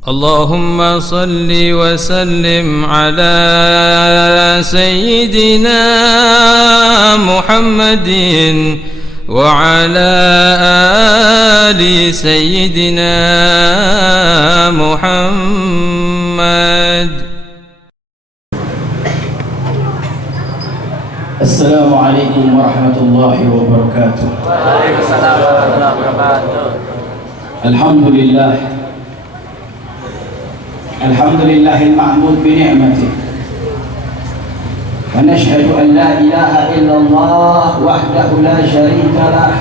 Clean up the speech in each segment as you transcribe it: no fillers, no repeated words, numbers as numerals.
اللهم صل وسلم على سيدنا محمد وعلى آل سيدنا محمد. السلام عليكم ورحمة الله وبركاته. Waalaikumsalam warahmatullahi wabarakatuh. الحمد لله المعبود بنعمته، ونشهد أن لا إله إلا الله وحده لا شريك له،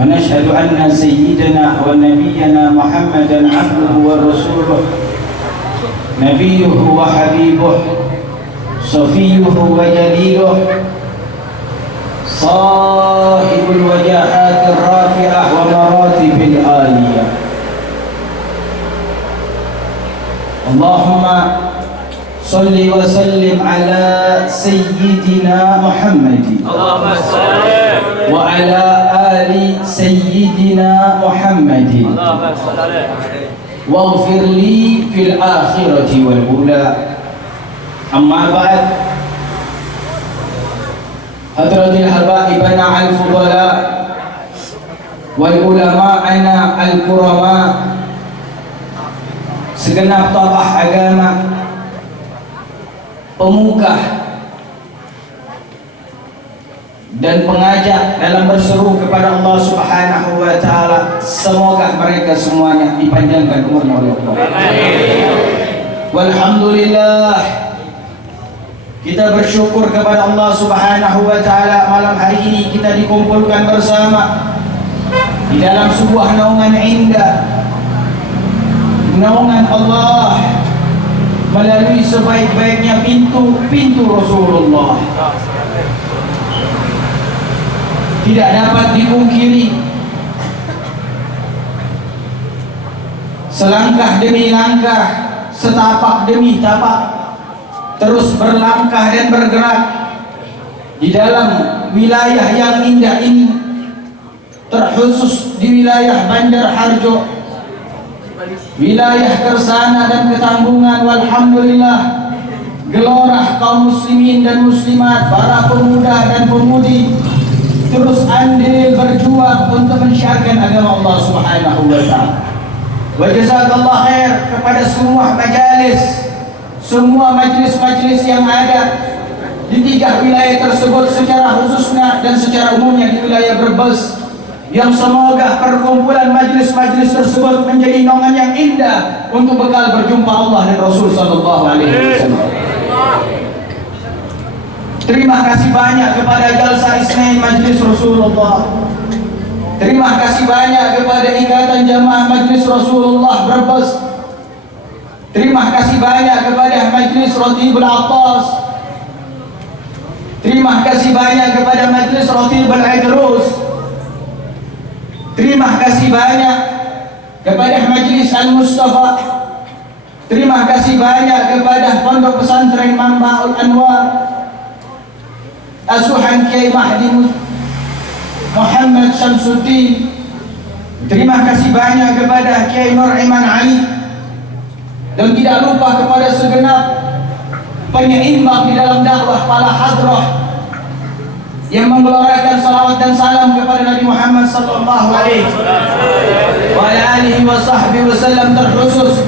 ونشهد أن سيدنا ونبينا محمدا عبده ورسوله، نبيه وحبيبه، صفيه وجليله، صاحب الوجاهات الرافعة ومراتب العالية. اللهم صل وسلم على سيدنا محمد وعلى آل سيدنا محمد واغفر لي في الآخرة والأولى. أما بعد، حضرة الحبائبنا الفضلاء والعلماءنا الكرماء، segenap tokoh agama, pemuka dan pengajak dalam berseru kepada Allah Subhanahu wa taala, semoga mereka semuanya dipanjangkan umurnya oleh Allah. Walhamdulillah, kita bersyukur kepada Allah Subhanahu wa taala, malam hari ini kita dikumpulkan bersama di dalam sebuah naungan indah, naungan Allah melalui sebaik-baiknya pintu Rasulullah. Tidak dapat dipungkiri, selangkah demi langkah, setapak demi tapak, terus berlangkah dan bergerak di dalam wilayah yang indah ini, terkhusus di wilayah Bandar Harjo, wilayah Kersana dan Ketanggungan. Walhamdulillah, gelorah kaum muslimin dan muslimat, para pemuda dan pemudi terus andil berjuang untuk mensyiarkan agama Allah Subhanahu wa taala. Wa jazakallah khair kepada semua majalis, semua majlis-majlis yang ada di tiga wilayah tersebut secara khususnya dan secara umumnya di wilayah Brebes, yang semoga perkumpulan majlis-majlis tersebut menjadi naungan yang indah untuk bekal berjumpa Allah dan Rasul sallallahu alaihi wasallam. Terima kasih banyak kepada Jalsa Isnain Majlis Rasulullah. Terima kasih banyak kepada Ikatan Jamaah Majlis Rasulullah Brebes. Terima kasih banyak kepada Majlis Ratibul Atas. Terima kasih banyak kepada Majlis Ratibul Idrus. Terima kasih banyak kepada Majlis Al-Mustafa. Terima kasih banyak kepada Pondok Pesantren Manbaul Anwar, Asuhan Kiai Mahdi Muhammad Syamsuddin. Terima kasih banyak kepada Kiai Nur Iman Ali, dan tidak lupa kepada segenap penyeimbang di dalam dakwah para hadrah yang menggelorakan salawat dan salam kepada Nabi Muhammad sallallahu alaihi wa alihi wa sahbihi wasallam, terkhusus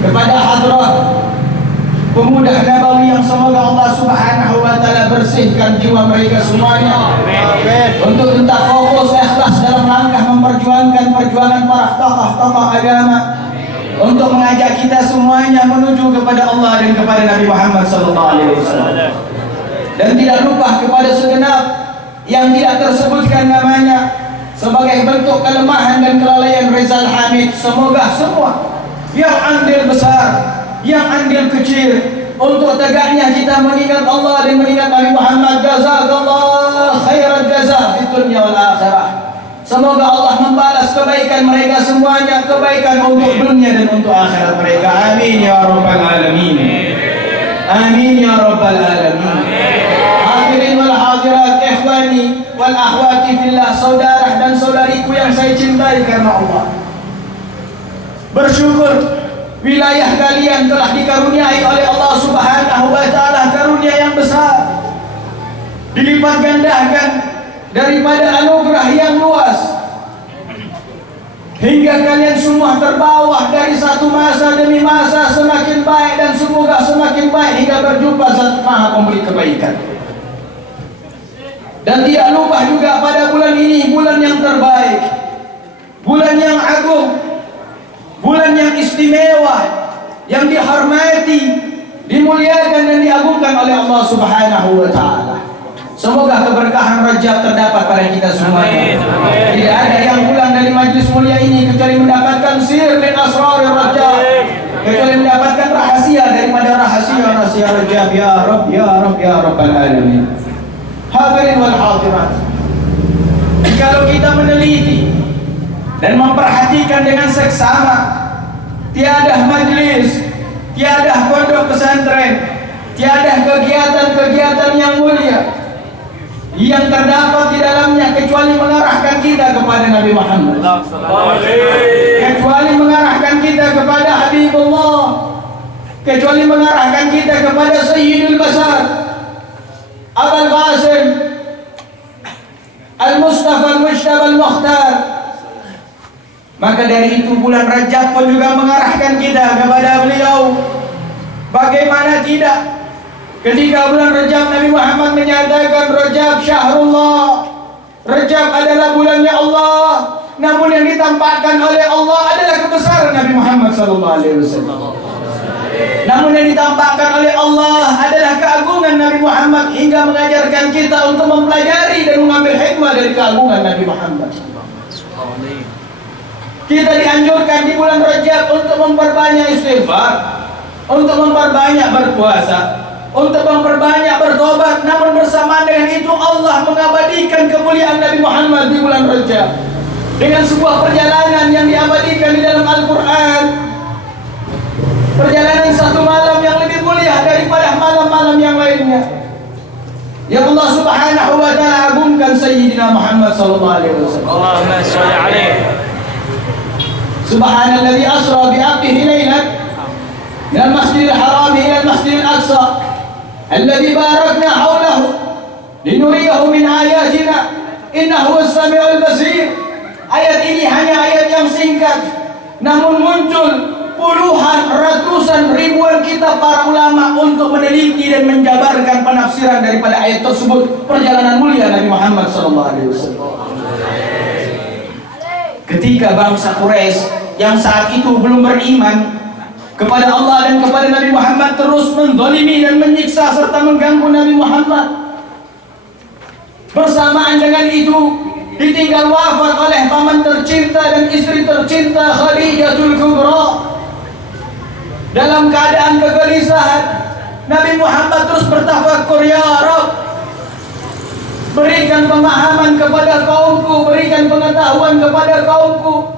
kepada hadrah pemuda Nabawi yang semoga Allah Subhanahu wa taala bersihkan jiwa mereka semuanya. Untuk tetap fokus ikhlas dalam langkah memperjuangkan perjuangan para tokoh-tokoh agama untuk mengajak kita semuanya menuju kepada Allah dan kepada Nabi Muhammad sallallahu alaihi wasallam. Dan tidak lupa kepada segenap yang tidak tersebutkan namanya sebagai bentuk kelemahan dan kelalaian Rizal Hamid. Semoga semua yang andil besar, yang andil kecil, untuk tegaknya kita mengingat Allah dan mengingat Nabi Muhammad, jazakallah khairan jazaa fid dunya wal akhirah. Semoga Allah membalas kebaikan mereka semuanya, kebaikan untuk dunia dan untuk akhirat mereka. Amin ya rabbal alamin. Amin ya rabbal alamin. Hadirin wal hadirat, ikhwani wal akhwati fillah, saudara dan saudariku yang saya cintai karena Allah. bersyukur wilayah kalian telah dikaruniai oleh Allah Subhanahu wa taala karunia yang besar, dilipat gandakan daripada anugerah yang luas, hingga kalian semua terbawah dari satu masa demi masa semakin baik dan semoga semakin baik hingga berjumpa Zat Maha Pemberi kebaikan. Dan tidak lupa juga pada bulan ini, bulan yang terbaik, bulan yang agung, bulan yang istimewa, yang dihormati, dimuliakan dan diagungkan oleh Allah Subhanahu wa taala. Semoga keberkahan Rajab terdapat pada kita semuanya. Tidak ada yang pulang dari majlis mulia ini kecuali mendapatkan sir min asrar Rajab, kecuali mendapatkan rahasia daripada rahasia Rajab. Ya Rabb, ya Rabb, ya Rabbal alamin. Hadirin wal hadirat, kalau kita meneliti dan memperhatikan dengan seksama, tiada majlis, tiada pondok pesantren, tiada kegiatan-kegiatan yang mulia yang terdapat di dalamnya kecuali mengarahkan kita kepada Nabi Muhammad, kecuali mengarahkan kita kepada Habibullah, kecuali mengarahkan kita kepada Sayyidul Basar Abul Qasim Al-Mustafa Al-Mujtaba Al-Mukhtar. Maka dari itu bulan Rajab pun juga mengarahkan kita kepada beliau. Bagaimana tidak, ketika bulan Rajab Nabi Muhammad menyatakan Rajab syahrullah, Rajab adalah bulannya Allah. Namun yang ditampakkan oleh Allah adalah kebesaran Nabi Muhammad SAW. Namun yang ditampakkan oleh Allah adalah keagungan Nabi Muhammad, hingga mengajarkan kita untuk mempelajari dan mengambil hikmah dari keagungan Nabi Muhammad. Kita dianjurkan di bulan Rajab untuk memperbanyak istighfar, untuk memperbanyak berpuasa, untuk memperbanyak bertobat. Namun bersamaan dengan itu Allah mengabadikan kemuliaan Nabi Muhammad di bulan Rajab dengan sebuah perjalanan yang diabadikan di dalam Al-Quran. Perjalanan satu malam yang lebih mulia daripada malam-malam yang lainnya, yang Allah Subhanahu wa taala agungkan Sayyidina Muhammad sallallahu alaihi wasallam. Allahumma shalli alaihi. Subhanalladzi asra bi 'abdihi lailan min al-masjidil haram ila al-masjidil aqsa alladzi barakna hawlahu linuriyahu min ayatina innahu as-sami'ul basir. Ayat ini hanya ayat yang singkat, namun muncul puluhan, ratusan, ribuan kitab para ulama untuk meneliti dan menjabarkan penafsiran daripada ayat tersebut. Perjalanan mulia Nabi Muhammad SAW. Ketika bangsa Quraisy yang saat itu belum beriman kepada Allah dan kepada Nabi Muhammad terus menzalimi dan menyiksa serta mengganggu Nabi Muhammad, bersamaan dengan itu ditinggal wafat oleh paman tercinta dan istri tercinta Khadijatul Kubra. Dalam keadaan kegelisahan, Nabi Muhammad terus bertafakur, ya Rabb, berikan pemahaman kepada kaumku, berikan pengetahuan kepada kaumku.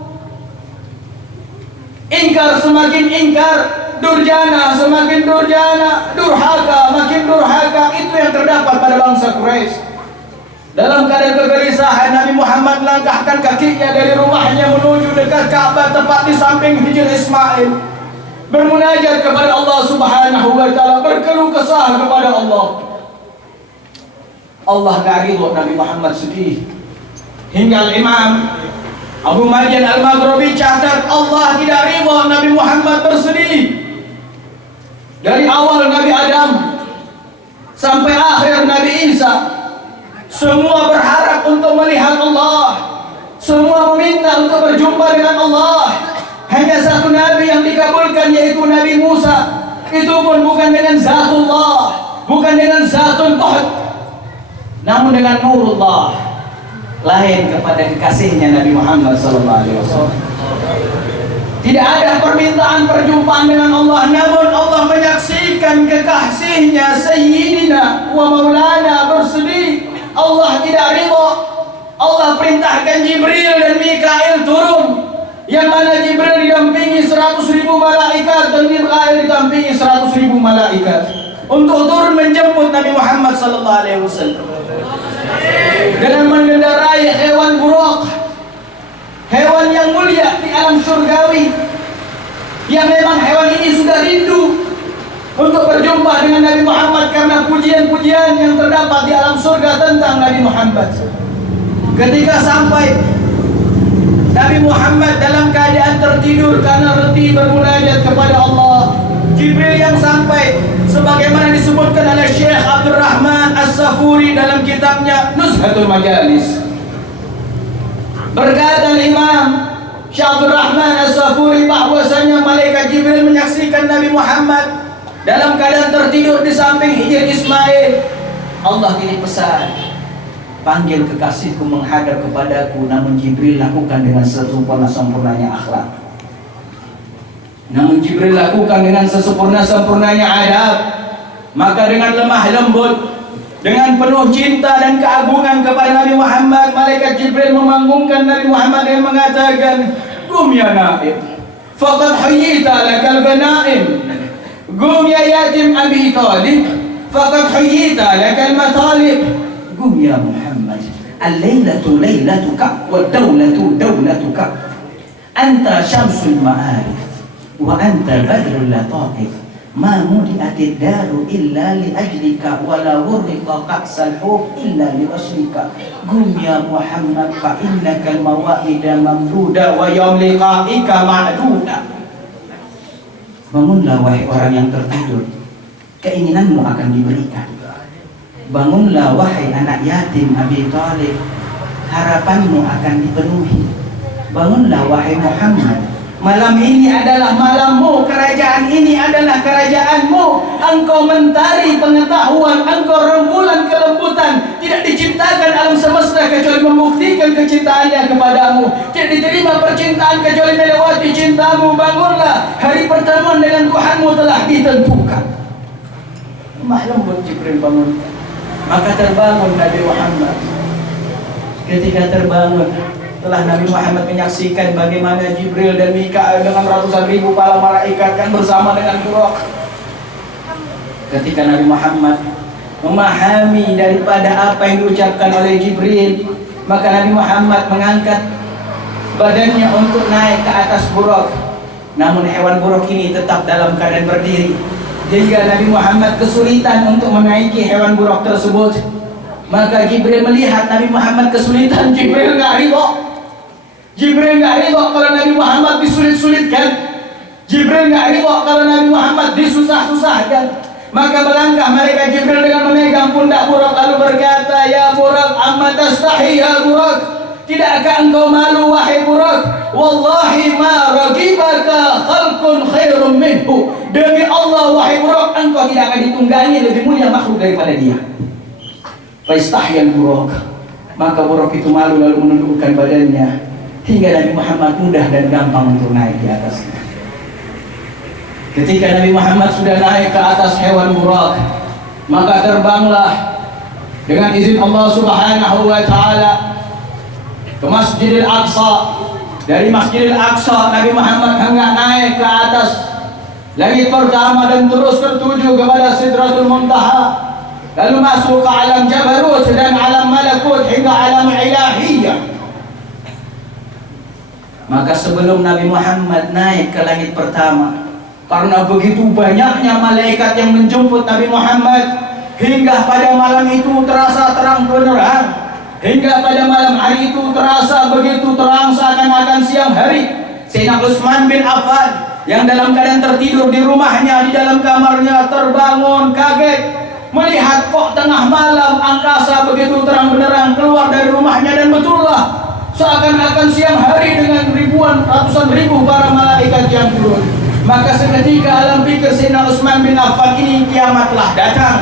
Ingkar semakin ingkar, durjana semakin durjana, durhaka makin durhaka. Itu yang terdapat pada bangsa Quraisy. Dalam keadaan kegelisahan, Nabi Muhammad melangkahkan kakinya dari rumahnya menuju dekat Ka'bah, tepat di samping Hijr Ismail, bermunajat kepada Allah Subhanahu wa taala, berkeluh kesah kepada Allah. Allah gak ridho Nabi Muhammad sedih, hingga Imam Abu Madian Al-Maghribi catat Allah tidak ridho Nabi Muhammad bersedih dari awal Nabi Adam sampai akhir Nabi Isa. Semua berharap untuk melihat Allah, semua meminta untuk berjumpa dengan Allah. Hanya satu Nabi yang dikabulkan, yaitu Nabi Musa. Itu pun bukan dengan zatullah, bukan dengan zatul bahd, namun dengan nurullah, lain kepada kekasihnya Nabi Muhammad SAW. Tidak ada permintaan perjumpaan dengan Allah, namun Allah menyaksikan kekasihnya Sayyidina wa Maulana bersedih. Allah tidak ridha. Allah perintahkan Jibril dan Mikail turun, yang mana Jibril didampingi 100.000 malaikat dan Mikail didampingi 100.000 malaikat untuk turun menjemput Nabi Muhammad SAW dengan mengendarai hewan buraq, hewan yang mulia di alam surgawi, yang memang hewan ini sudah rindu untuk berjumpa dengan Nabi Muhammad karena pujian-pujian yang terdapat di alam surga tentang Nabi Muhammad. Ketika sampai Nabi Muhammad dalam keadaan tertidur karena reti bermunajat kepada Allah, Jibril yang sampai sebagaimana disebutkan oleh Syekh Abdul Rahman As-Safuri dalam kitabnya Nuzhatul Majalis. Berkata Imam Syekh Abdul Rahman As-Safuri bahwasanya malaikat Jibril menyaksikan Nabi Muhammad dalam keadaan tertidur di samping Hijr Ismail. Allah kini pesan, panggil kekasihku menghadap kepadaku, namun Jibril lakukan dengan sesempurna-sempurnanya akhlak. Namun Jibril lakukan dengan sesempurna-sempurnanya adab. Maka dengan lemah lembut, dengan penuh cinta dan keagungan kepada Nabi Muhammad, malaikat Jibril memanggungkan Nabi Muhammad dan mengatakan, "Qum ya naib, faqad hayyita lakal ganaim. Qum ya yatim Abi Talib, faqad hayyita lakal matalib. Qum ya Muhammad, al-lailatu lailatuka wa dawlatu dawlatuka. Anta syamsul ma'arif wa anta badrul lataif. Ma mudi'atid daru illa li ajlika wa la wurriqa ka'sal hub illa li rasulika. Qum ya Muhammad fa innaka al-mawa'ida mamduda wa yawm liqa'ika ma'duda." Bangunlah wahai orang yang tertidur, keinginanmu akan diberikan. Bangunlah wahai anak yatim Abi Talib, harapanmu akan dipenuhi. Bangunlah wahai Muhammad, malam ini adalah malammu, kerajaan ini adalah kerajaanmu. Engkau mentari pengetahuan, engkau rembulan kelembutan. Tidak diciptakan alam semesta kecuali membuktikan kecintaannya kepadamu. Tidak diterima percintaan kecuali melewati cintamu. Bangunlah, hari pertemuan dengan Tuhanmu telah ditentukan. Lemah lembut Jibril bangunkan. Maka terbangun Nabi Muhammad. Ketika terbangun, telah Nabi Muhammad menyaksikan bagaimana Jibril dan Mikail dengan ratusan ribu para malaikat yang bersama dengan Buraq. Ketika Nabi Muhammad memahami daripada apa yang diucapkan oleh Jibril, maka Nabi Muhammad mengangkat badannya untuk naik ke atas Buraq. Namun hewan Buraq ini tetap dalam keadaan berdiri, hingga Nabi Muhammad kesulitan untuk menaiki hewan Buraq tersebut. Maka Jibril melihat Nabi Muhammad kesulitan, Jibril nggak ridho. Jibril nggak ridho kalau Nabi Muhammad disulit-sulitkan. Jibril nggak ridho kalau Nabi Muhammad disusah-susahkan. Maka melangkah mereka Jibril dengan memegang pundak Buraq lalu berkata, "Ya Buraq, amma tastahi ya Buraq? Tidakkah engkau malu wahai Buraq? Wallahi ma ragibaka khalqun khairum minhu." Demi Allah wahai Buraq, engkau tidak akan ditunggangi lebih mulia makhluk daripada dia. Faistahyan Buraq. Maka Buraq itu malu lalu menundukkan badannya, hingga Nabi Muhammad mudah dan gampang untuk naik di atasnya. Ketika Nabi Muhammad sudah naik ke atas hewan Buraq, maka terbanglah dengan izin Allah Subhanahu wa Ta'ala ke Masjidil Aqsa. Dari Masjidil Aqsa Nabi Muhammad hendak naik ke atas langit pertama dan terus tertuju kepada Sidratul Muntaha, lalu masuk ke alam Jabarut dan alam Malakut hingga alam Ilahiyah. Maka sebelum Nabi Muhammad naik ke langit pertama, karena begitu banyaknya malaikat yang menjemput Nabi Muhammad, hingga pada malam itu terasa terang benderang, hingga pada malam hari itu terasa begitu terang seakan-akan siang hari. Sayyidina Utsman bin Affan yang dalam keadaan tertidur di rumahnya, di dalam kamarnya, terbangun kaget melihat kok tengah malam angkasa begitu terang benderang keluar dari rumahnya, dan betullah seakan-akan siang hari dengan ribuan ratusan ribu para malaikat yang turun. Maka seketika alam pikir Sayyidina Utsman bin Affan, ini kiamat telah datang,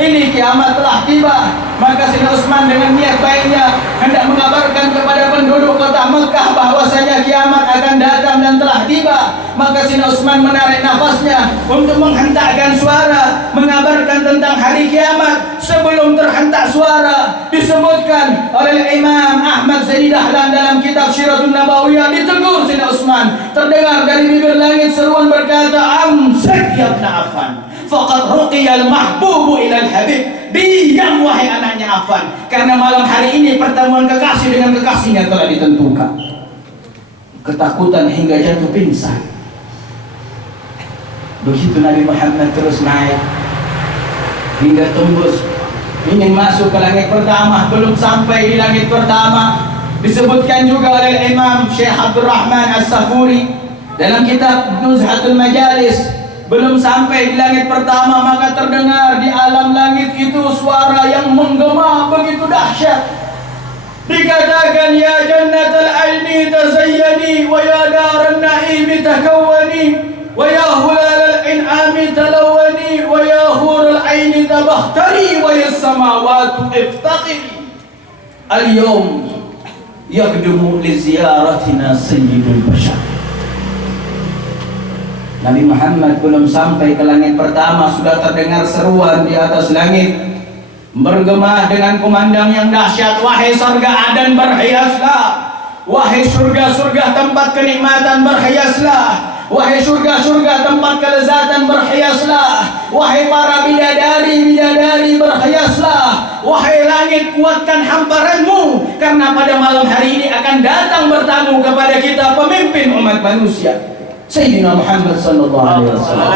ini kiamat telah tiba. Maka Sayyidina Utsman dengan niat baiknya hendak mengabarkan kepada penduduk kota Mekah bahwasanya kiamat akan datang dan telah tiba. Maka Sayyidina Utsman menarik nafasnya untuk menghentakkan suara mengabarkan tentang hari kiamat. Sebelum terhentak suara, disebutkan oleh Imam Ahmad Zaini Dahlan dalam kitab Syiratun Nabawiyah, ditegur Sayyidina Utsman. Terdengar dari bibir langit seruan berkata, "Amsik ya Ibn Affan, faqad ruqiyal mahbubu ilal habib." Diam wahai anaknya Affan, karena malam hari ini pertemuan kekasih dengan kekasihnya telah ditentukan. Ketakutan hingga jatuh pingsan. Begitu Nabi Muhammad terus naik hingga tembus ingin masuk ke langit pertama. Belum sampai di langit pertama, disebutkan juga oleh Imam Syekh Abdul Rahman As-Safuri dalam kitab Nuzhatul Majalis, belum sampai di langit pertama maka terdengar di alam langit itu suara yang menggema begitu dahsyat. Dikatakan, ya jannatal aini tazayyani wa ya daran naimi takawwani wa ya hulalal in'ami talawwani wa ya hurul aini tabakhtari wa ya samawatu iftaqiri. Al-yawm yaqdumu li ziyaratina sayyidul bashar. Nabi Muhammad belum sampai ke langit pertama sudah terdengar seruan di atas langit bergema dengan kumandang yang dahsyat. Wahai surga Adan berhiaslah, wahai surga-surga tempat kenikmatan berhiaslah, wahai surga-surga tempat kelezatan berhiaslah, wahai para bidadari-bidadari berhiaslah, wahai langit kuatkan hamparanmu, karena pada malam hari ini akan datang bertamu kepada kita pemimpin umat manusia, Sayyidina Muhammad sallallahu alaihi wasallam.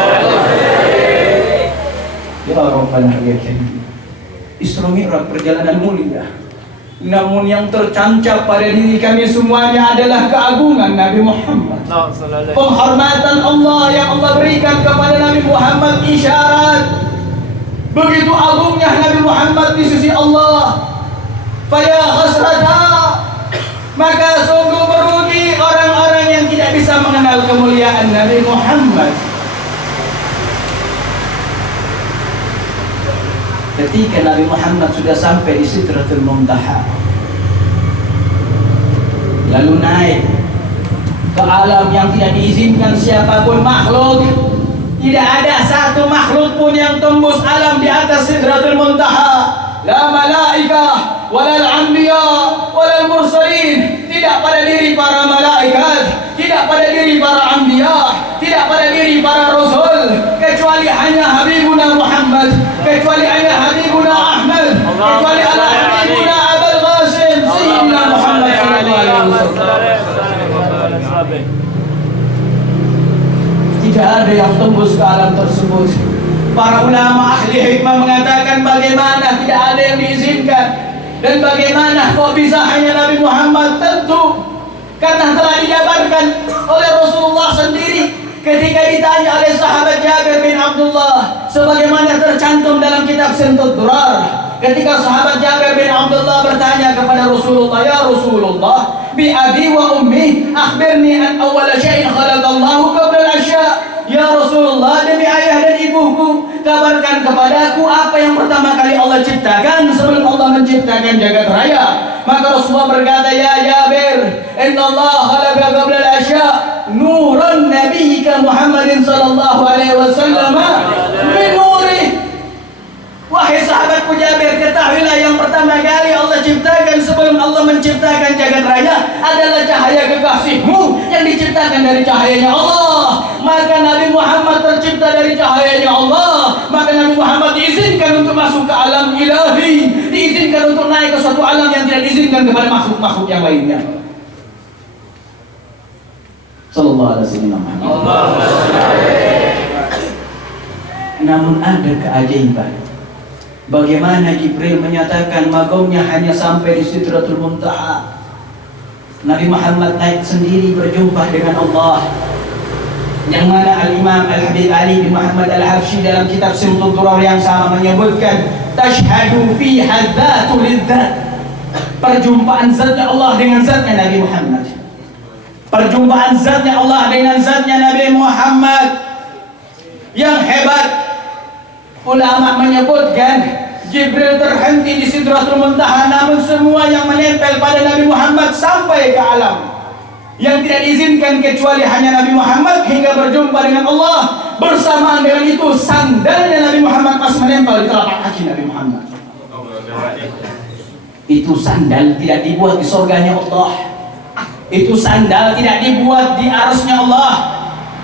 Ya Rabbana ya Karim, Isra Mi'raj perjalanan mulia, namun yang tercancap pada diri kami semuanya adalah keagungan Nabi Muhammad, penghormatan Allah yang Allah berikan kepada Nabi Muhammad. Isyarat begitu agungnya Nabi Muhammad di sisi Allah. Faya khasrata, maka sungguh merugi orang-orang yang tidak bisa mengenal kemuliaan Nabi Muhammad. Ketika Nabi Muhammad sudah sampai di Sidratul Muntaha, lalu naik ke alam yang tidak diizinkan siapapun makhluk. Tidak ada satu makhluk pun yang tembus alam di atas Sidratul Muntaha. La malaikah, walal anbiya, walal mursalin. Tidak pada diri para malaikat, tidak pada diri para anbiya, tidak pada diri para rasul, kecuali hanya Habibuna Muhammad, kecuali hanya Habibuna Ahmad, kecuali ala Habibuna Abul Qasim Sayyidina Muhammad sallallahu alaihi wasallam. Tidak ada yang tembus ke alam tersebut. Para ulama ahli hikmah mengatakan bagaimana tidak ada yang diizinkan, dan bagaimana kok bisa hanya Nabi Muhammad? Tentu karena telah dijabarkan oleh Rasulullah sendiri ketika ditanya oleh sahabat Jabir bin Abdullah, sebagaimana tercantum dalam kitab Simtud Durar. Ketika sahabat Jabir bin Abdullah bertanya kepada Rasulullah, ya Rasulullah, bi abi wa ummi akhbirni an awwala syai'in khalaqallahu qabla al-asya'. Ya Rasulullah, demi ayah dan ibuku, kabarkan kepadaku apa yang pertama kali Allah ciptakan sebelum Allah menciptakan jagat raya. Maka Rasulullah berkata, ya Jabir, inna Allah khalaqa qabla al-asya' nuran nabiyyika Muhammadin sallallahu alaihi wasallam min nurih. Wahai sahabatku Jabir, ketahuilah yang pertama kali Allah ciptakan sebelum Allah menciptakan jagat raya adalah cahaya kekasihmu yang diciptakan dari cahayanya Allah. Maka Nabi Muhammad tercipta dari cahayanya Allah. Maka Nabi Muhammad diizinkan untuk masuk ke alam ilahi, diizinkan untuk naik ke suatu alam yang tidak diizinkan kepada makhluk-makhluk yang lainnya. Sallallahu alaihi wasallam. Namun ada keajaiban. Bagaimana Jibril menyatakan makomnya hanya sampai di Sidratul Muntaha. Nabi Muhammad naik sendiri berjumpa dengan Allah. Yang mana Al-Imam Al-Habib Ali bin Muhammad Al-Habsyi dalam kitab Simtud Durar yang sama menyebutkan tashhadu fi hadzatu lidzat, perjumpaan zatnya Allah dengan zatnya Nabi Muhammad, perjumpaan zatnya Allah dengan zatnya Nabi Muhammad yang hebat. Ulama menyebutkan Jibril terhenti di Sidratul Muntaha, namun semua yang menempel pada Nabi Muhammad sampai ke alam yang tidak diizinkan kecuali hanya Nabi Muhammad hingga berjumpa dengan Allah. Bersamaan dengan itu sandalnya Nabi Muhammad masih menempel di telapak kaki Nabi Muhammad. Itu sandal tidak dibuat di surganya Allah, itu sandal tidak dibuat di arsy-Nya Allah,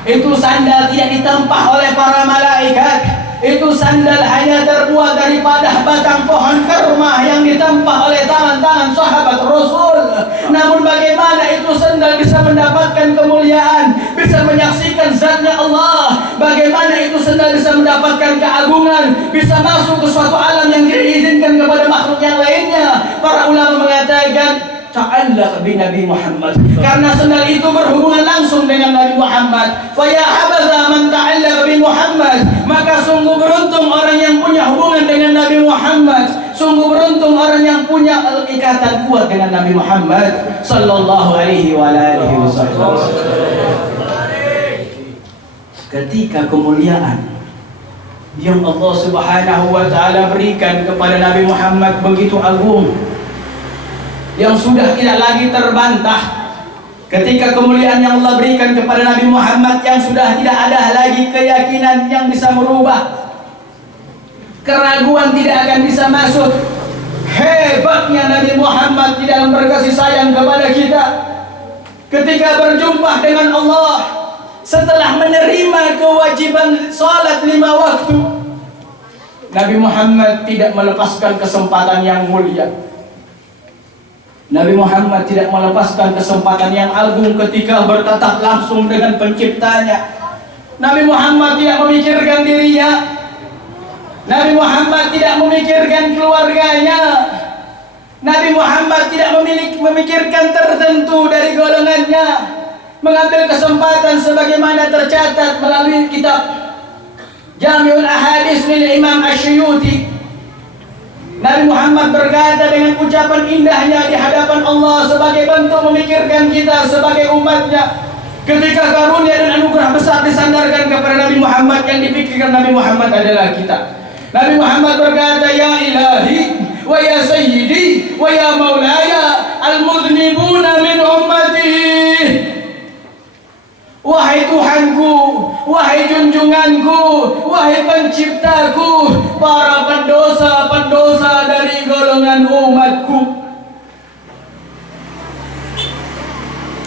itu sandal tidak ditempah oleh para malaikat. Itu sandal hanya terbuat daripada batang pohon kurma yang ditempah oleh tangan-tangan sahabat Rasul. Namun bagaimana itu sandal bisa mendapatkan kemuliaan, bisa menyaksikan zatnya Allah, Bagaimana itu sendal bisa mendapatkan keagungan, bisa masuk ke suatu alam yang tidak diizinkan kepada makhluk yang lainnya? Para ulama mengatakan ta'allaq bi Nabi Muhammad, karena sendal itu berhubungan langsung dengan Nabi Muhammad. Fa ya habadha man ta'allaq bi Muhammad, maka sungguh beruntung orang yang punya hubungan dengan Nabi Muhammad. Sungguh beruntung orang yang punya ikatan kuat dengan Nabi Muhammad sallallahu alaihi wa alihi wasallam. Ketika kemuliaan yang Allah Subhanahu wa taala berikan kepada Nabi Muhammad begitu agung, yang sudah tidak lagi terbantah, ketika kemuliaan yang Allah berikan kepada Nabi Muhammad yang sudah tidak ada lagi keyakinan yang bisa merubah, keraguan tidak akan bisa masuk. Hebatnya Nabi Muhammad di dalam berkasih sayang kepada kita. Ketika berjumpa dengan Allah, setelah menerima kewajiban salat 5 waktu, Nabi Muhammad tidak melepaskan kesempatan yang mulia. Nabi Muhammad tidak melepaskan kesempatan yang agung ketika bertatap langsung dengan penciptanya. Nabi Muhammad tidak memikirkan dirinya. Nabi Muhammad tidak memikirkan keluarganya. Nabi Muhammad tidak memikirkan tertentu dari golongannya. Mengambil kesempatan sebagaimana tercatat melalui kitab Jami'ul Ahadits lil Imam Asyuyuti. Nabi Muhammad berkata dengan ucapan indahnya di hadapan Allah sebagai bentuk memikirkan kita sebagai umatnya. Ketika karunia dan anugerah besar disandarkan kepada Nabi Muhammad, yang dipikirkan Nabi Muhammad adalah kita. Nabi Muhammad berkata, ya ilahi wa ya sayyidi wa ya maulaya al-mudhnibuna min ummati. Wahai Tuhanku, wahai junjunganku, wahai penciptaku, para pendosa-pendosa dari golongan umatku.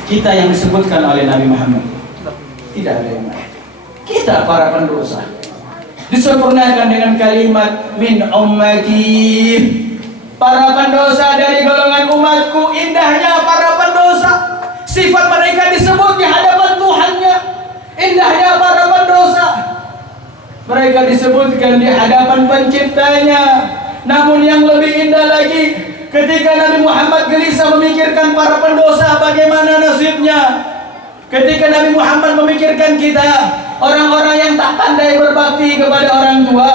Kita yang disebutkan oleh Nabi Muhammad, tidak ada yang lain. Kita para pendosa disempurnakan dengan kalimat min ummati. Para pendosa dari golongan umatku. Indahnya para pendosa, sifat mereka disebut di hadapan Tuhannya. Indahnya para pendosa, mereka disebutkan di hadapan penciptanya. Namun yang lebih indah lagi, ketika Nabi Muhammad gelisah memikirkan para pendosa bagaimana nasibnya. Ketika Nabi Muhammad memikirkan kita, orang-orang yang tak pandai berbakti kepada orang tua,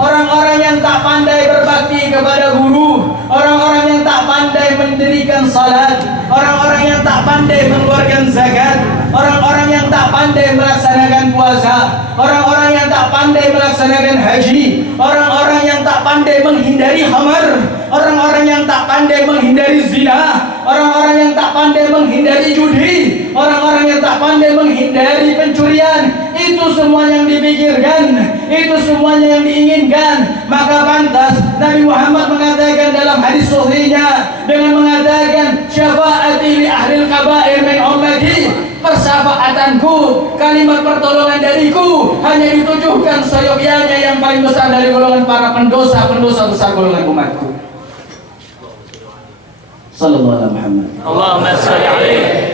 orang-orang yang tak pandai berbakti kepada guru, orang-orang yang tak pandai mendirikan salat, orang-orang yang tak pandai mengeluarkan zakat, orang-orang yang tak pandai melaksanakan puasa, orang-orang yang tak pandai melaksanakan haji, orang-orang yang tak pandai menghindari khamar, orang-orang yang tak pandai menghindari zina, orang-orang yang tak pandai menghindari judi, orang-orang yang tak pandai menghindari pencurian. Itu semua yang dipikirkan, itu semuanya yang diinginkan. Maka pantas Nabi Muhammad mengatakan dalam hadis sahihnya dengan mengatakan syafaati li ahlil kabair min ummati, persafaatanku, kalimat pertolongan dariku hanya ditujukan seyogyanya yang paling besar dari golongan para pendosa-pendosa besar golongan umatku. Sallallahu alaihi Muhammad. Allahumma shalli alaihi.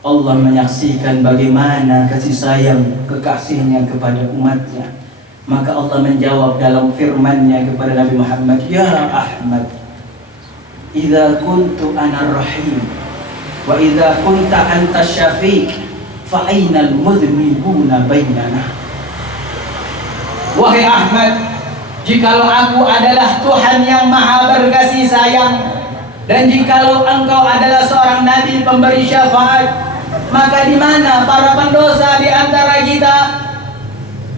Allah menyaksikan bagaimana kasih sayang kekasihnya kepada umatnya. Maka Allah menjawab dalam firman-Nya kepada Nabi Muhammad, ya Ahmad, idza kuntu ana rahim wa idza kunta anta syafiq fa ainal mudhnibuna bainana. Wahai Ahmad, jikalau aku adalah Tuhan yang maha berkasih sayang, dan jikalau engkau adalah seorang nabi pemberi syafaat, maka di mana para pendosa di antara kita?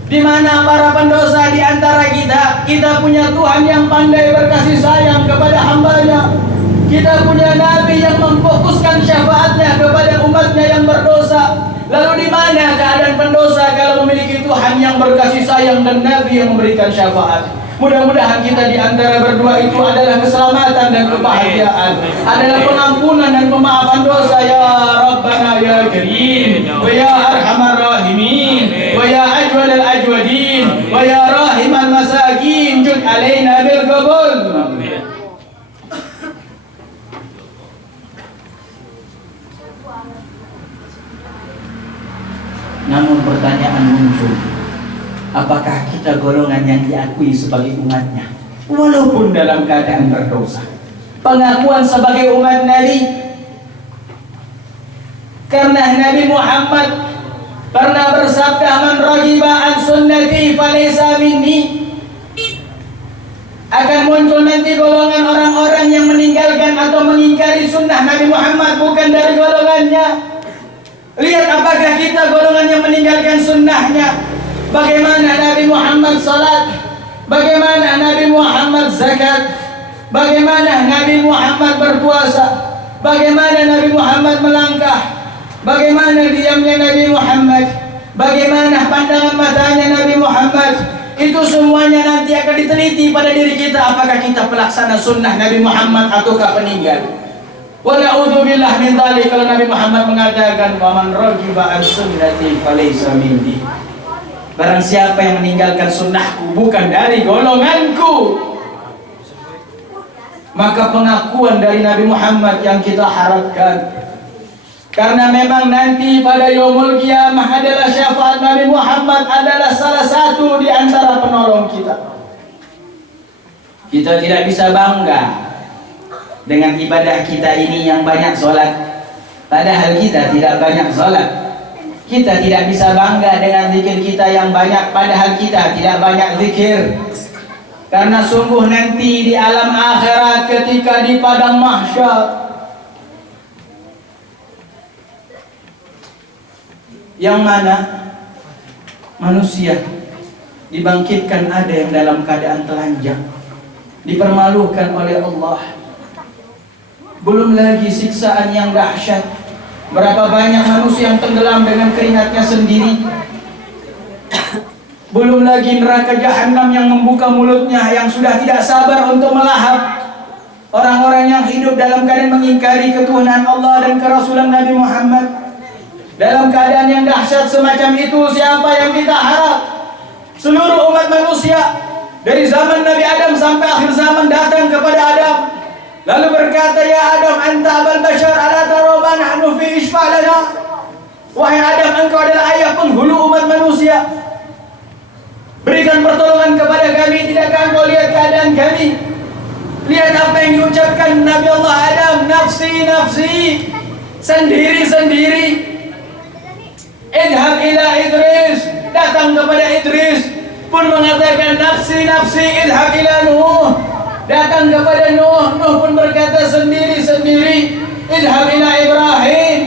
Di mana para pendosa di antara kita? Kita punya Tuhan yang pandai berkasih sayang kepada hambanya. Kita punya nabi yang memfokuskan syafaatnya kepada umatnya yang berdosa. Lalu di mana keadaan pendosa kalau memiliki Tuhan yang berkasih sayang dan nabi yang memberikan syafaat? Mudah-mudahan kita di antara berdua itu adalah keselamatan dan kebahagiaan, adalah pengampunan dan pemaafan dosa. Ya Rabbana ya Karim, wa ya Arhamar Rahimin, wa ya Ajwad al-Ajwadin, wa ya Rahimal Masakin, jud alaina bil qabul. Namun pertanyaan muncul, apakah kita golongan yang diakui sebagai umatnya walaupun dalam keadaan berdosa? Pengakuan sebagai umat Nabi, karena Nabi Muhammad pernah bersabda, man raghiba an sunnati falaysa minni. Akan muncul nanti golongan orang-orang yang meninggalkan atau mengingkari sunnah Nabi Muhammad, bukan dari golongannya. Lihat apakah kita golongan yang meninggalkan sunnahnya. Bagaimana Nabi Muhammad salat, bagaimana Nabi Muhammad zakat, bagaimana Nabi Muhammad berpuasa, bagaimana Nabi Muhammad melangkah, bagaimana diamnya Nabi Muhammad, bagaimana pandangan matanya Nabi Muhammad. Itu semuanya nanti akan diteliti pada diri kita, apakah kita pelaksana sunnah Nabi Muhammad ataukah peninggal. Wa na'udzubillah min dzalik. Kalau Nabi Muhammad mengatakan, "Wa man raghiba an sunnati falaysa minni." Barang siapa yang meninggalkan sunnahku, bukan dari golonganku. Maka pengakuan dari Nabi Muhammad yang kita harapkan. Karena memang nanti pada yaumul qiyamah adalah syafaat Nabi Muhammad adalah salah satu di antara penolong kita. Kita tidak bisa bangga dengan ibadah kita ini yang banyak sholat, padahal kita tidak banyak sholat. Kita tidak bisa bangga dengan zikir kita yang banyak, padahal kita tidak banyak zikir. Karena sungguh nanti di alam akhirat ketika di padang mahsyar, yang mana manusia dibangkitkan ada yang dalam keadaan telanjang, dipermalukan oleh Allah. Belum lagi siksaan yang dahsyat. Berapa banyak manusia yang tenggelam dengan keringatnya sendiri. Belum lagi neraka jahanam yang membuka mulutnya, yang sudah tidak sabar untuk melahap orang-orang yang hidup dalam keadaan mengingkari ketuhanan Allah dan kerasulan Nabi Muhammad. Dalam keadaan yang dahsyat semacam itu, siapa yang kita harap? Seluruh umat manusia dari zaman Nabi Adam sampai akhir zaman datang kepada Adam, lalu berkata, "Ya Adam, anta abal bashar, ala tara ma nahnu fi, ishfa' lana." Wahai Adam, engkau adalah ayah penghulu umat manusia, berikan pertolongan kepada kami. Tidakkah engkau lihat keadaan kami? Lihat apa yang diucapkan Nabi Allah Adam, nafsi nafsi, sendiri-sendiri. Idhab ila Idris, datang kepada Idris pun mengatakan nafsi nafsi. Idhab ila Nuh, datang kepada Nuh, Nuh pun berkata sendiri-sendiri. Idhab ila Ibrahim,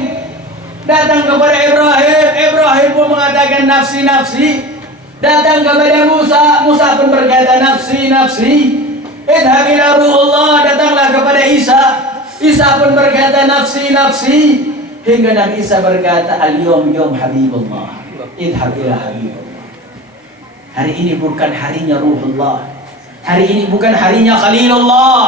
datang kepada Ibrahim, Ibrahim pun mengatakan nafsi nafsi. Datang kepada Musa, Musa pun berkata nafsi nafsi. Idhab ila Ruhullah, datanglah kepada Isa, Isa pun berkata nafsi nafsi. Hingga Nabi Isa berkata, al-yawm yawm Habibullah, idhab ila Habibullah. Hari ini bukan harinya Ruhullah, hari ini bukan harinya Khalilullah,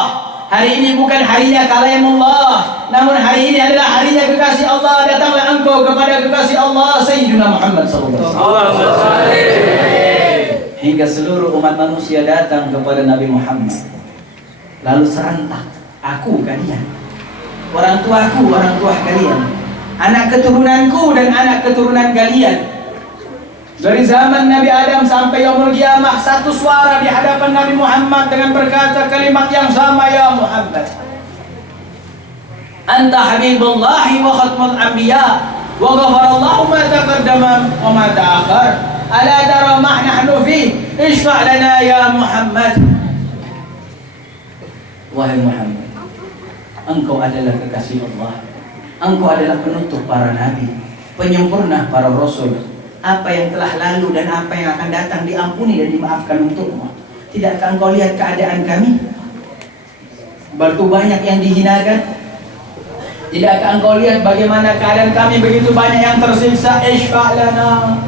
hari ini bukan harinya Kalimullah, namun hari ini adalah harinya kekasih Allah. Datanglah engkau kepada kekasih Allah, Sayyidina Muhammad sallallahu alaihi wasallam. Hingga seluruh umat manusia datang kepada Nabi Muhammad, lalu serentak, aku kalian, orang tuaku, orang tua kalian, anak keturunanku dan anak keturunan kalian. Dari zaman Nabi Adam sampai yaumul qiyamah, satu suara di hadapan Nabi Muhammad dengan berkata kalimat yang sama, ya Muhammad, anta habibullahi wa khatmul anbiya wa ghafarallahu ma taqaddama wa ma ta'akhkhar, ala tara ma nahnu fi, ishfa' lana ya Muhammad. Wahai Muhammad, engkau adalah kekasih Allah, engkau adalah penutup para nabi, penyempurna para rasul. Apa yang telah lalu dan apa yang akan datang diampuni dan dimaafkan untukmu. Tidakkah engkau lihat keadaan kami? Begitu banyak yang dihinakan. Tidakkah engkau lihat bagaimana keadaan kami, begitu banyak yang tersiksa? Ishfa' lana,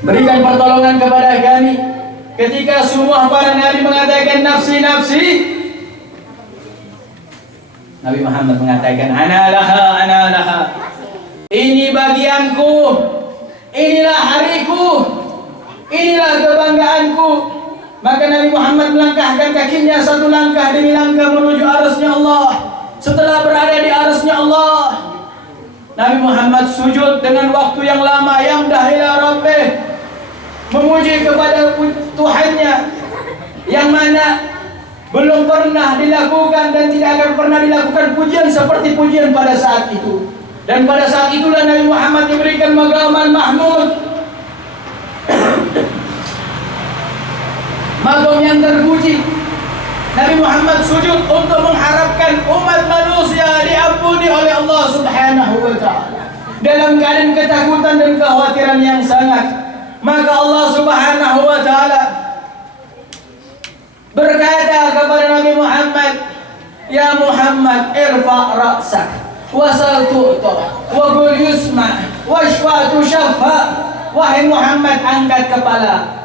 berikan pertolongan kepada kami. Ketika semua para nabi mengatakan nafsi nafsi, Nabi Muhammad mengatakan ana laha, ana laha. Ini bagianku, inilah hariku, inilah kebanggaanku. Maka Nabi Muhammad melangkahkan kakinya satu langkah demi langkah menuju arasnya Allah. Setelah berada di arasnya Allah, Nabi Muhammad sujud dengan waktu yang lama, yamdah ila rabbih, memuji kepada Tuhannya, yang mana belum pernah dilakukan dan tidak akan pernah dilakukan pujian seperti pujian pada saat itu. Dan pada saat itulah Nabi Muhammad diberikan maqaman mahmud, maqam yang terpuji. Nabi Muhammad sujud untuk mengharapkan umat manusia diampuni oleh Allah Subhanahu wa ta'ala dalam keadaan ketakutan dan kekhawatiran yang sangat. Maka Allah Subhanahu wa ta'ala berkata kepada Nabi Muhammad, "Ya Muhammad, irfa' ra'sak wasal tu'ta wa qul yusma' washfa' tushaffa." Wahai Muhammad, angkat kepala,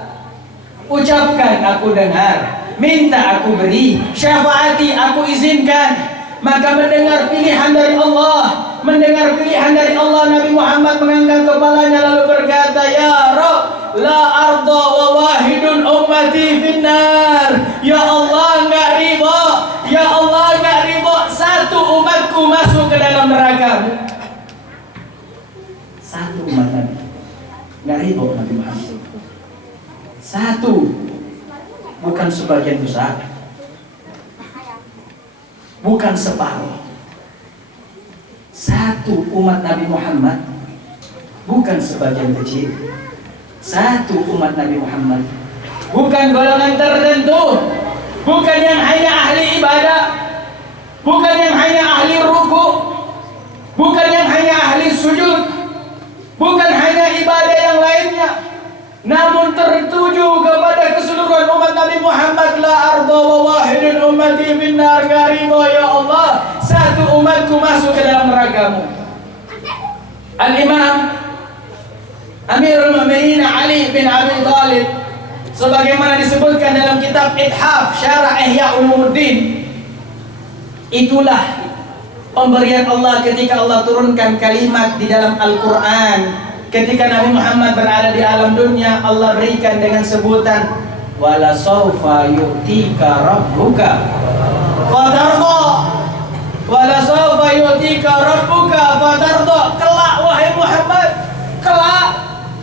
ucapkan aku dengar, minta aku beri, syafaati aku izinkan. Maka mendengar pilihan dari Allah, Nabi Muhammad mengangkat kepalanya lalu berkata, "Ya Rabb, la arda wa wahidun ummati finnar." Ya Allah, enggak ridha, ya Allah enggak ridha satu umatku masuk ke dalam neraka. Satu umat Nabi enggak ridha Nabi Muhammad. Satu, bukan sebagian besar, bukan separuh. Satu umat Nabi Muhammad, bukan sebagian kecil. Satu umat Nabi Muhammad, bukan golongan tertentu, bukan yang hanya ahli ibadah, bukan yang hanya ahli ruku, bukan yang hanya ahli sujud, bukan hanya ibadah yang lainnya, namun tertuju kepada keseluruhan umat Nabi Muhammad. La arda wa wahidun ummati finnar, garibo ya Allah, satu umatku masuk ke dalam nerakamu. Al-Imam Amirul Mu'minin Ali bin Abi Thalib, sebagaimana disebutkan dalam kitab Ithaf Syarah Ihya Ulumuddin, itulah pemberian Allah ketika Allah turunkan kalimat di dalam Al-Quran. Ketika Nabi Muhammad berada di alam dunia, Allah berikan dengan sebutan wala sawfa yu'tika rabbuka fatarda, wala sawfa yu'tika rabbuka fatarda. Kelak wahai Muhammad, kelak,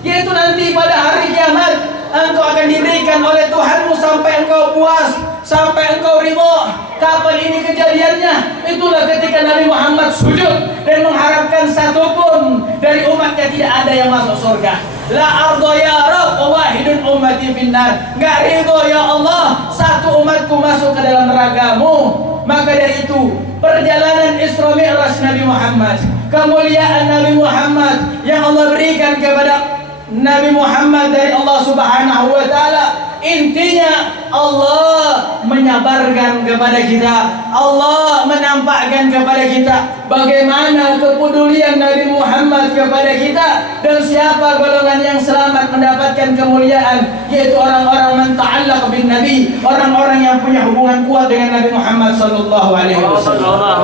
yaitu nanti pada hari kiamat, engkau akan diberikan oleh Tuhanmu sampai engkau puas, sampai engkau ridha. Kapan ini kejadiannya? Itulah ketika Nabi Muhammad sujud dan mengharapkan satupun dari umatnya tidak ada yang masuk surga. La arda ya Rabb wahidun ummati finnar, enggak ridho ya Allah satu umatku masuk ke dalam nerakamu. Maka dari itu perjalanan Isra Mi'raj Nabi Muhammad, kemuliaan Nabi Muhammad yang Allah berikan kepada Nabi Muhammad dari Allah Subhanahu wa ta'ala, intinya Allah menyabarkan kepada kita, Allah menampakkan kepada kita bagaimana kepedulian Nabi Muhammad kepada kita, dan siapa golongan yang selamat mendapatkan kemuliaan, yaitu orang-orang man ta'allaq bin Nabi, orang-orang yang punya hubungan kuat dengan Nabi Muhammad sallallahu alaihi wasallam.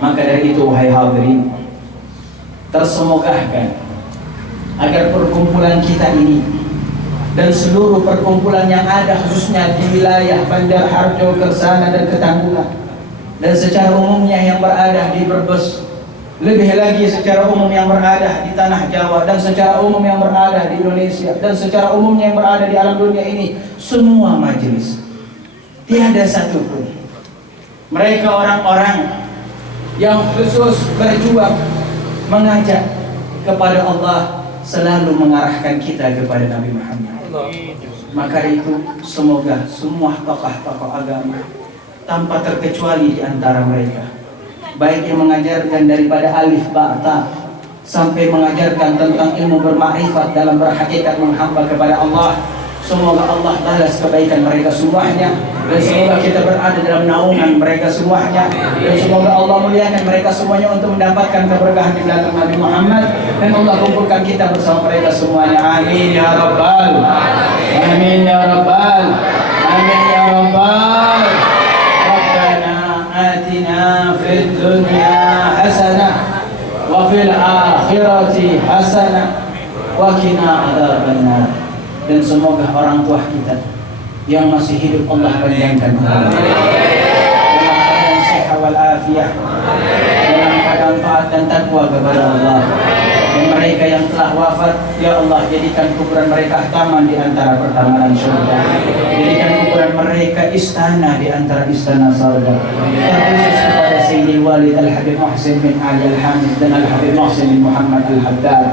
Maka dari itu wahai hadirin, tersemogahkan agar perkumpulan kita ini dan seluruh perkumpulan yang ada khususnya di wilayah Banjarharjo, Kersana dan Ketanggungan, dan secara umumnya yang berada di Brebes, lebih lagi secara umum yang berada di tanah Jawa, dan secara umum yang berada di Indonesia, dan secara umumnya yang berada di alam dunia ini, semua majelis, tiada satupun mereka orang-orang yang khusus berjuang mengajak kepada Allah, selalu mengarahkan kita kepada Nabi Muhammad. Maka itu semoga semua tokoh-tokoh agama tanpa terkecuali di antara mereka, baik yang mengajarkan daripada alif ba ta sampai mengajarkan tentang ilmu bermakrifat dalam berhakikat menghamba kepada Allah, semoga Allah balas kebaikan mereka semuanya, dan semoga kita berada dalam naungan mereka semuanya, dan semoga Allah muliakan mereka semuanya untuk mendapatkan keberkahan di belakang Nabi Muhammad, dan Allah kumpulkan kita bersama mereka semuanya. Amin ya rabbal, amin ya rabbal, amin ya rabbal. Rabbana atina fid dunya hasanah wa fil akhirati hasanah wa qina adzabannar. Dan semoga orang tua kita yang masih hidup Allah panjangkan dalam keadaan sehat wal afiah, dalam keadaan taat dan takwa kepada Allah. Dan mereka yang telah wafat, ya Allah, jadikan kuburan mereka taman di antara pertamanan surga. Jadikan kuburan mereka istana di antara istana surga. Terkhusus kepada Sayyidil Walid Al-Habib Muhsin bin Ali Al-Hamid dan Al-Habib Muhsin bin Muhammad Al-Haddad.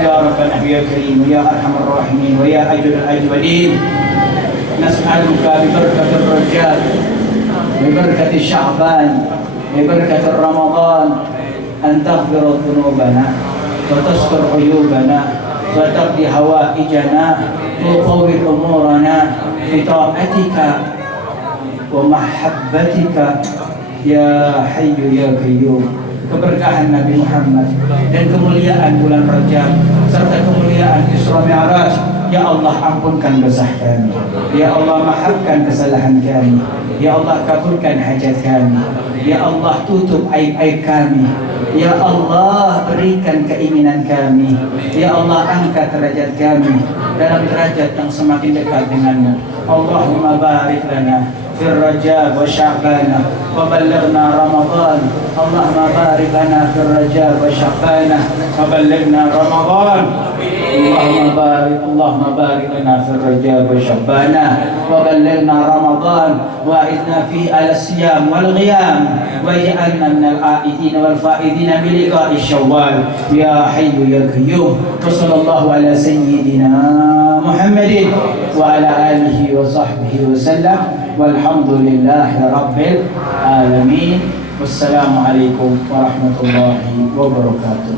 Ya Rabbana ya Karim, ya Arhamar Rahimin, wa ya Ajwadul Ajwadin. Nas'aluka bibarakatir Rajab, bibarakatir Sya'ban, bibarakatir Ramadan, an taghfira dhunubana wa tastur uyubana wa taqdi hawaijana wa tawwil umurana bi ta'atika wa mahabbatika ya Hayyu ya Qayyum. Keberkahan Nabi Muhammad dan kemuliaan bulan Rajab serta kemuliaan Isra Mi'raj, ya Allah ampunkan dosa kami, ya Allah maafkan kesalahan kami, ya Allah kabulkan hajat kami, ya Allah tutup aib-aib kami, ya Allah berikan keinginan kami, ya Allah angkat derajat kami dalam derajat yang semakin dekat denganmu. Allahumma barik lana في الرجاب وشعبان وبلغنا رمضان. اللهم بارك لنا في الرجاب وشعبان وبلغنا رمضان. اللهم بارك لنا في الرجاب وشعبان وبلغنا رمضان وأعذنا فيه على الصيام والقيام واجعلنا من العائدين والفائزين بلقاء الشوال يا حي يا قيوم. وصلى الله على سيدنا محمد وعلى آله وصحبه وسلم والحمد لله رب العالمين. والسلام عليكم ورحمة الله وبركاته.